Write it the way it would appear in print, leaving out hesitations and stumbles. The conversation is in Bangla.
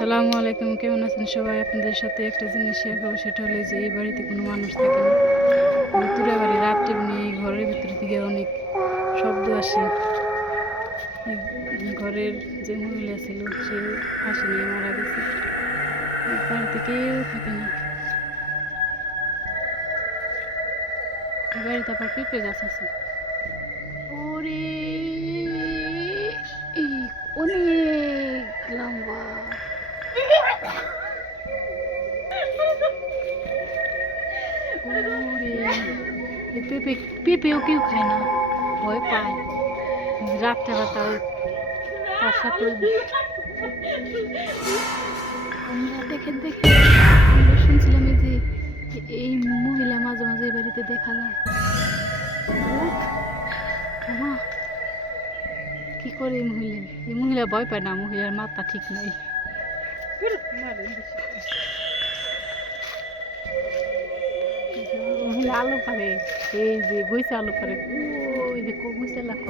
আসসালামু আলাইকুম, কেমন আছেন সবাই? আপনাদের সাথে একটা জিনিস শেয়ার করবো, সেটা হলো যে এই বাড়িতে কোনো মানুষ থাকে না। ভুতুড়ে বাড়ি, রাত্রে এই ঘরের ভিতর থেকে অনেক শব্দ আসে। এই ঘরের যে মহিলা ছিল সে আসেনি, মারা গেছে। এই বাড়িতে কেউ থাকে না। এই বাড়িতে আবার পেঁপে গাছ আছে। ওরে, এই অনেক লম্বা। ওরে, এই পেঁপেও কেউ খায় না, ভয় পায় রাত্রেবেলা। তার সাথে আমরা দেখে আমরা শুনছিলাম এই যে এই মহিলা মাঝে মাঝে এই বাড়িতে দেখা যায়। মা, কি করে এই মহিলা ভয় পায় না? মহিলার মাথা ঠিক নাই। মহিলা আলো পারে, এই যে গইছে আলো পারে, ওই যে গুইছে লাখ